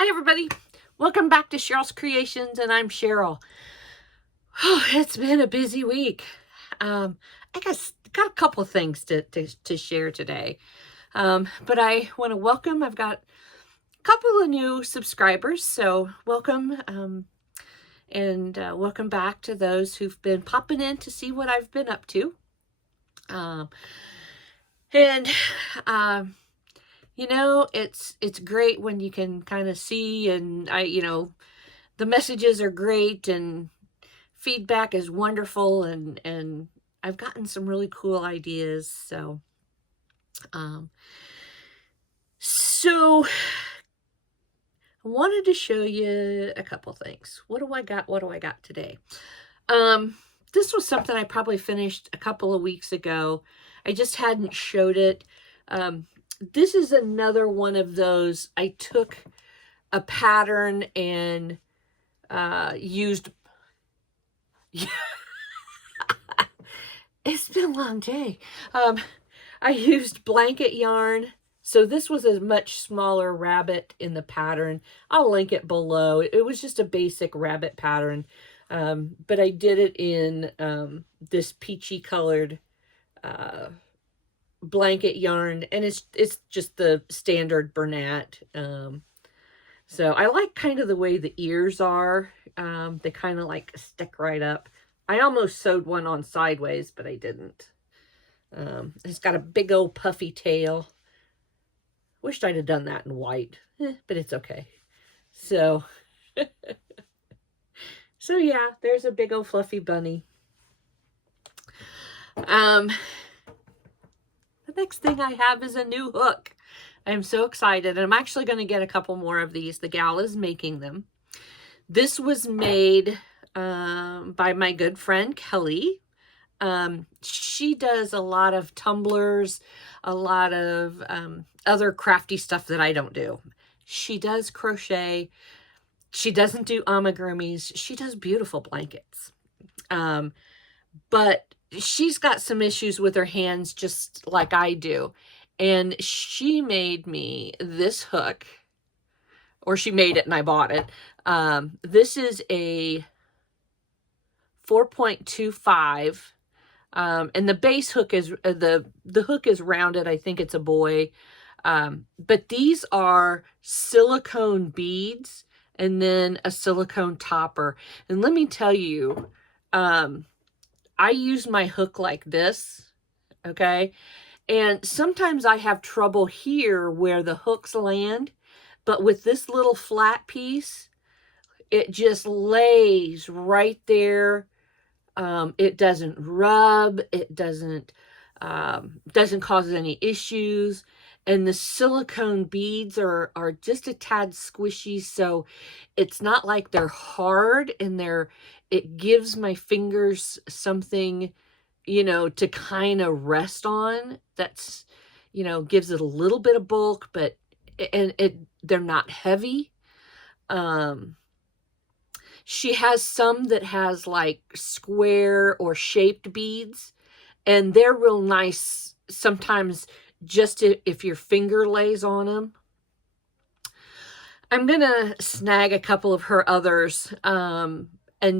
Hi everybody, welcome back to Cheryl's Creations, and I'm Cheryl. Oh, it's been a busy week. I got a couple of things to share today, but I want to welcome. I've got a couple of new subscribers, so welcome, and welcome back to those who've been popping in to see what I've been up to. And you know, it's great when you can kind of see, and the messages are great and feedback is wonderful, and I've gotten some really cool ideas. So I wanted to show you a couple things. What do I got today? This was something I probably finished a couple of weeks ago. I just hadn't showed it. This is another one of those. I took a pattern and used it's been a long day. I used blanket yarn. So this was a much smaller rabbit in the pattern. I'll link it below. It was just a basic rabbit pattern. But I did it in this peachy colored blanket yarn, and it's just the standard Bernat. So I like kind of the way the ears are. They kind of like stick right up. I almost sewed one on sideways, but I didn't. It's got a big old puffy tail. Wished I'd have done that in white, but it's okay. So, so yeah, there's a big old fluffy bunny. The next thing I have is a new hook. I'm so excited. I'm actually going to get a couple more of these. The gal is making them. This was made by my good friend Kelly. She does a lot of tumblers, a lot of other crafty stuff that I don't do. She does crochet. She doesn't do amigurumis. She does beautiful blankets. But she's got some issues with her hands just like I do. And she made me this hook, or she made it and I bought it. This is a 4.25. And the base hook is, the hook is rounded. I think it's a boy. But these are silicone beads and then a silicone topper. And let me tell you, I use my hook like this, okay? And sometimes I have trouble here where the hooks land, but with this little flat piece, it just lays right there. It doesn't rub, it doesn't cause any issues. And the silicone beads are just a tad squishy, so it's not like they're hard, and it gives my fingers something, to kind of rest on. That's, gives it a little bit of bulk, but they're not heavy. She has some that has like square or shaped beads, and they're real nice sometimes just if your finger lays on them. I'm going to snag a couple of her others and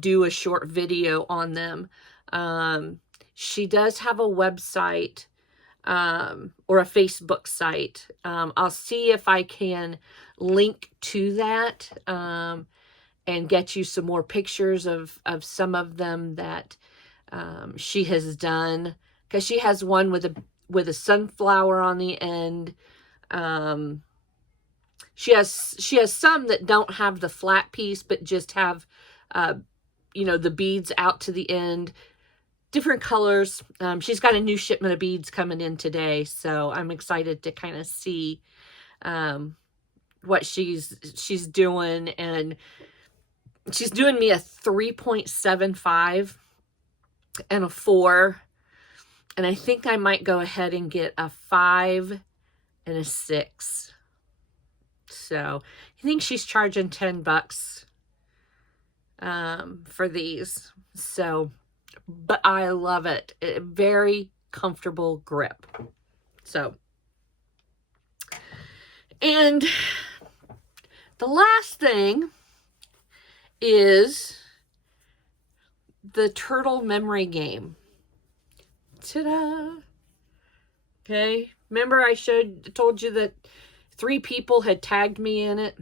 do a short video on them. She does have a website or a Facebook site. I'll see if I can link to that and get you some more pictures of some of them that she has done, because she has one with a sunflower on the end. She has some that don't have the flat piece, but just have the beads out to the end, different colors. She's got a new shipment of beads coming in today, so I'm excited to kind of see what she's doing. And she's doing me a 3.75 and a 4. And I think I might go ahead and get a 5 and a 6. So I think she's charging $10 for these. So, but I love it. Very comfortable grip. So, and The last thing is the turtle memory game. Ta-da! Okay, remember I told you that 3 people had tagged me in it?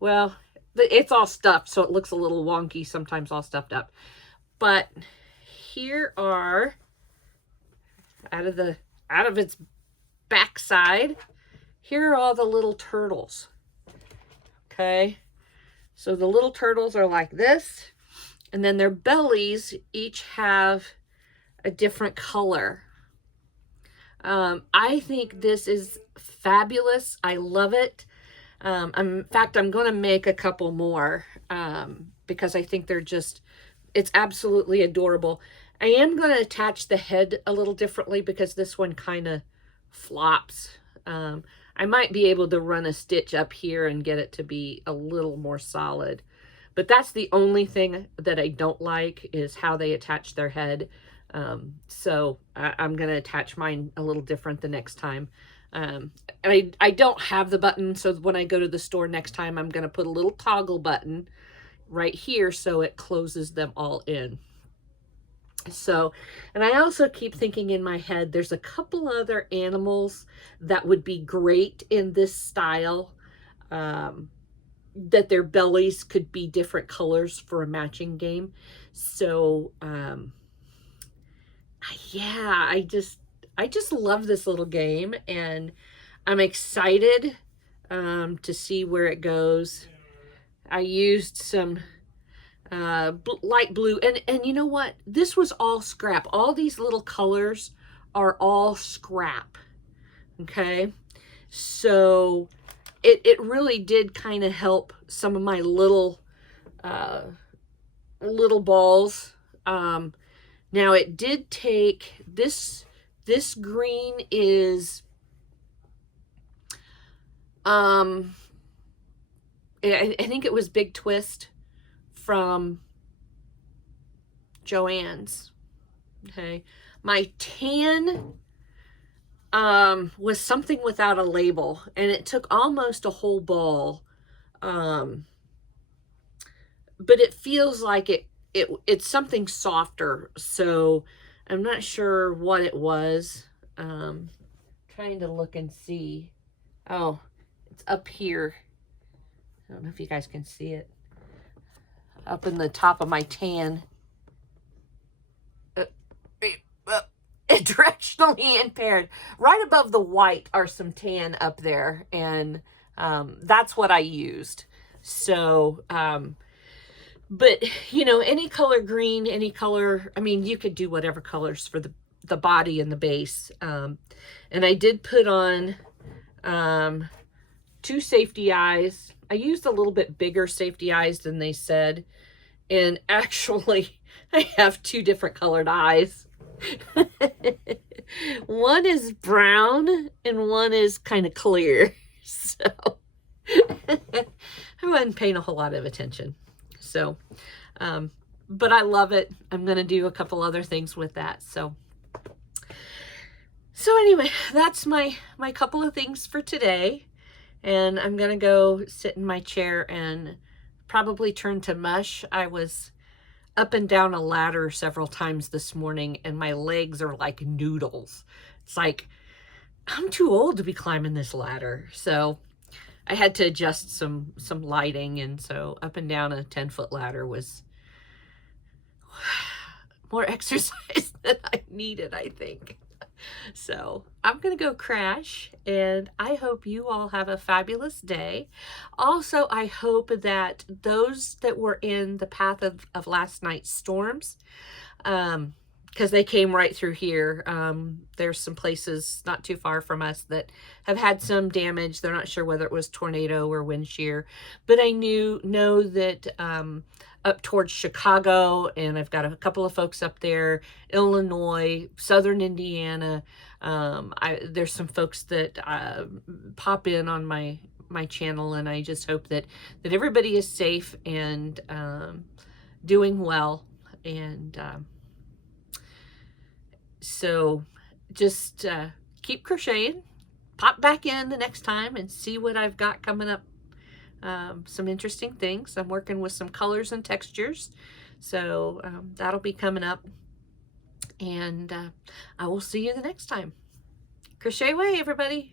Well, it's all stuffed, so it looks a little wonky, sometimes all stuffed up. But here are, out of its backside, here are all the little turtles. Okay, so the little turtles are like this, and then their bellies each have a different color. I think this is fabulous. I love it. In fact, I'm going to make a couple more because I think it's absolutely adorable. I am going to attach the head a little differently because this one kind of flops. I might be able to run a stitch up here and get it to be a little more solid. But that's the only thing that I don't like, is how they attach their head. So I'm going to attach mine a little different the next time. I don't have the button, so when I go to the store next time, I'm going to put a little toggle button right here so it closes them all in. So, and I also keep thinking in my head, there's a couple other animals that would be great in this style, that their bellies could be different colors for a matching game. So, yeah, I just love this little game, and I'm excited to see where it goes. I used some light blue, and you know what? This was all scrap. All these little colors are all scrap. Okay, so it really did kind of help some of my little balls. Now it did take this green is I think it was Big Twist from Joann's. Okay, my tan was something without a label, and it took almost a whole ball, but it feels like it's something softer, so I'm not sure what it was. Trying to look and see. Oh, it's up here. I don't know if you guys can see it. Up in the top of my tan. Directionally impaired. Right above the white are some tan up there, and that's what I used. So, but, you know, any color green, any color, I mean, you could do whatever colors for the body and the base. And I did put on 2 safety eyes. I used a little bit bigger safety eyes than they said. And actually, I have 2 different colored eyes. One is brown and one is kind of clear. So I wasn't paying a whole lot of attention. So, but I love it. I'm going to do a couple other things with that. So anyway, that's my couple of things for today. And I'm going to go sit in my chair and probably turn to mush. I was up and down a ladder several times this morning, and my legs are like noodles. It's like, I'm too old to be climbing this ladder. So I had to adjust some lighting, and so up and down a 10-foot ladder was more exercise than I needed, I think. So I'm going to go crash, and I hope you all have a fabulous day. Also, I hope that those that were in the path of last night's storms, because they came right through here. There's some places not too far from us that have had some damage. They're not sure whether it was tornado or wind shear, but I know that up towards Chicago, and I've got a couple of folks up there, Illinois, southern Indiana. There's some folks that pop in on my channel, and I just hope that everybody is safe and doing well. And so just keep crocheting, pop back in the next time and see what I've got coming up some interesting things. I'm working with some colors and textures, so that'll be coming up, and I will see you the next time. Crochet away, everybody.